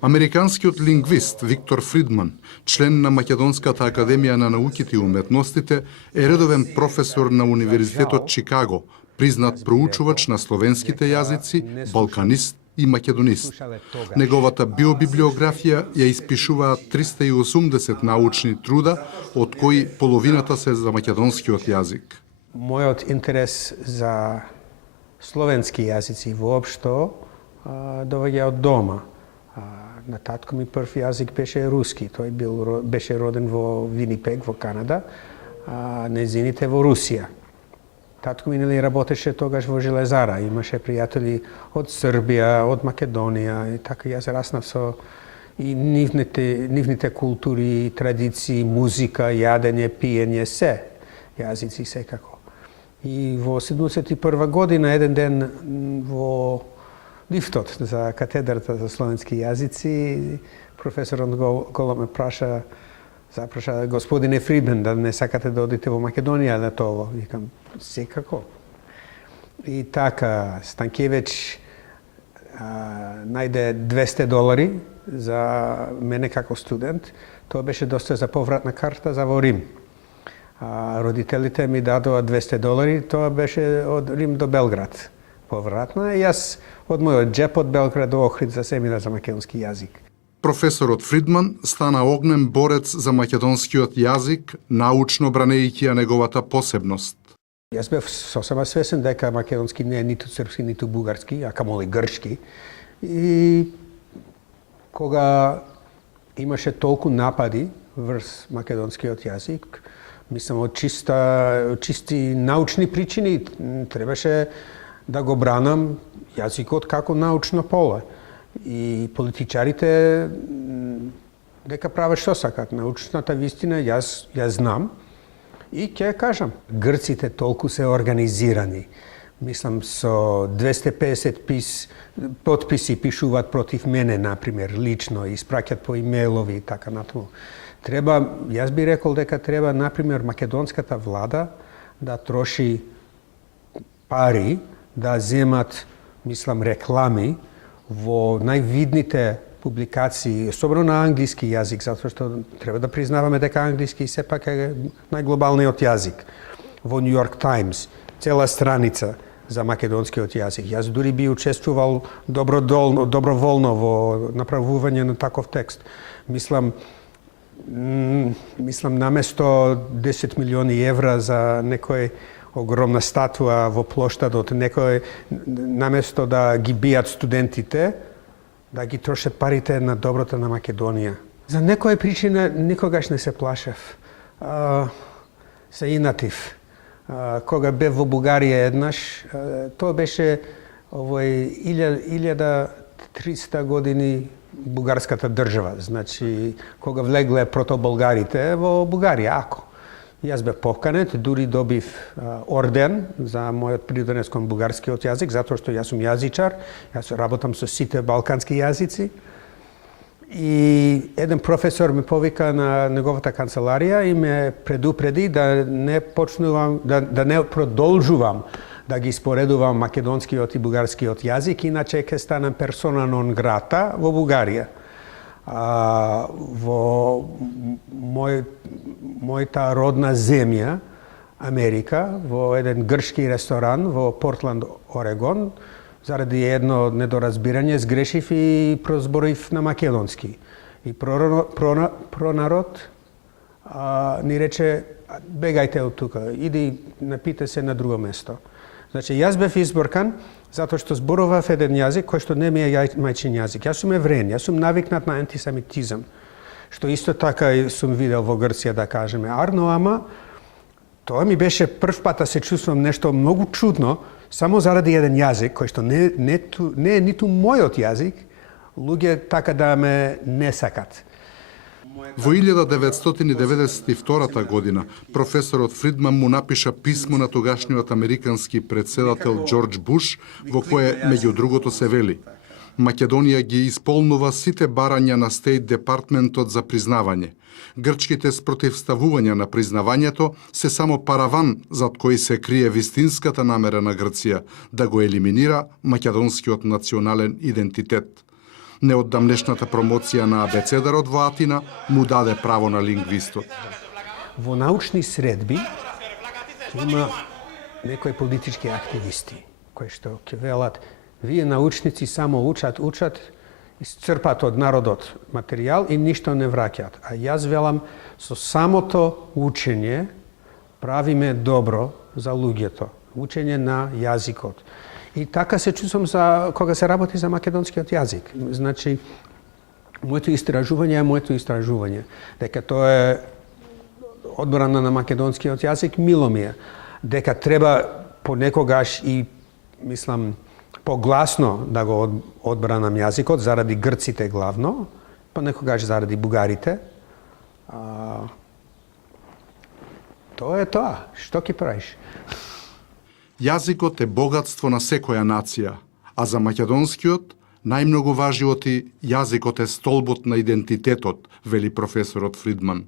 Американскиот лингвист Виктор Фридман, член на Македонската академија на науките и уметностите, е редовен професор на Универзитетот Чикаго, признат проучувач на словенските јазици, балканист и македонист. Неговата биобиблиографија ја испишуваат 380 научни труда, од кои половината се за македонскиот јазик. Мојот интерес за словенски јазици воопшто доваѓа од дома. На татко ми прв јазик беше руски. Тој беше роден во Винипег, во Канада, а незините во Русија. Татко ми работеше тогаш во железара. Имаше пријатели од Србија, од Македонија и така јас раснав со и нивните култури, традиции, музика, јадење, пиење, се јазици секако. И во 71 година еден ден во лифтот за катедрата за словенски јазици, професорот голо ме запраша господине Фридман, да не сакате да одите во Македонија на тоа. Викам, секако. И така, Станкевич најде $200 за мене како студент. Тоа беше доста за повратна карта за во Рим. Родителите ми дадоа $200, тоа беше од Рим до Белград. Повратна и јас од мојот джеп од Белград до Охрид за семинар за македонски јазик. Професорот Фридман стана огнен борец за македонскиот јазик, научно бранејќи ја неговата посебност. Јас бев сосема свесен дека македонски не е ниту српски, ниту бугарски, а камоли грчки. И кога имаше толку напади врз македонскиот јазик, мислам од чисти научни причини требаше да го бранам јазикот како научно поле. И политичарите дека прават што сакат. Научната вистина јас знам и ќе кажам. Грците толку се организирани. Мислам со 250 потписи пишуваат против мене, например, лично, и испраќаат по имејлови и така натаму. Јас би рекол дека треба, например, македонската влада да троши пари, да земат, мислам, реклами во највидните публикации, особено на англиски јазик, затоа што треба да признаваме дека англиски сепак е најглобалниот јазик. Во New York Times, цела страница за македонскиот јазик. Јас дури би учествувал доброволно во направување на таков текст. Мислам наместо 10 милиони евра за некој огромна статуа во плоштадот, наместо да ги бијат студентите, да ги трошат парите на доброто на Македонија. За некоја причина никогаш не се плашев. Се инатив. Кога бев во Бугарија еднаш, тоа беше 1300 години бугарската држава. Значи, кога влегле протоболгарите во Бугарија, ако. Јас бев поканет, дури добив орден за мојот придонес кон бугарскиот јазик, затоа што јас сум јазичар, јас работам со сите балкански јазици. И еден професор ме повика на неговата канцеларија и ме предупреди да не продолжувам да ги споредувам македонскиот и бугарскиот јазик, иначе ќе станам персона нон грата во Бугарија. Во мојата родна земја, Америка, во еден грчки ресторан во Портланд, Орегон, заради едно недоразбирање сгрешив и прозборив на македонски. И пронарод ни рече, бегајте од тука, иди напите се на друго место. Значи, јас бев изборкан затоа што зборував еден јазик кој што не ми е мајчин јазик. Јас сум евреин, јас сум навикнат на антисемитизам, што исто така сум видел во Грција, да кажеме. Ама тоа ми беше прв пат да се чувствувам нешто многу чудно, само заради еден јазик кој што не е ниту мојот јазик, луѓе така да ме не сакат. Во 1992 година професорот Фридман му напиша писмо на тогашниот американски претседател Џорџ Буш, во кое меѓу другото се вели: Македонија ги исполнува сите барања на Стейт Департментот за признавање. Грчките спротивставувања на признавањето се само параван зад кој се крие вистинската намера на Грција да го елиминира македонскиот национален идентитет. Неоддамнешната промоција на абецедарот во Атина му даде право на лингвистот. Во научни средби има некои политички активисти кои што ќе велат вие научници само учат, исцрпат од народот материјал и ништо не враќаат. А јас велам со самото учење правиме добро за луѓето, учење на јазикот. И така се чувствам за кога се работи за македонскиот јазик. Значи, моето истражување, дека тоа е одбрана на македонскиот јазик, мило ми е. Дека треба понекогаш и, мислам, погласно да го одбранам јазикот, заради грците главно, понекогаш заради бугарите. Тоа е тоа. Што ќе правиш? Јазикот е богатство на секоја нација, а за македонскиот најмногу важи оти јазикот е столбот на идентитетот, вели професорот Фридман.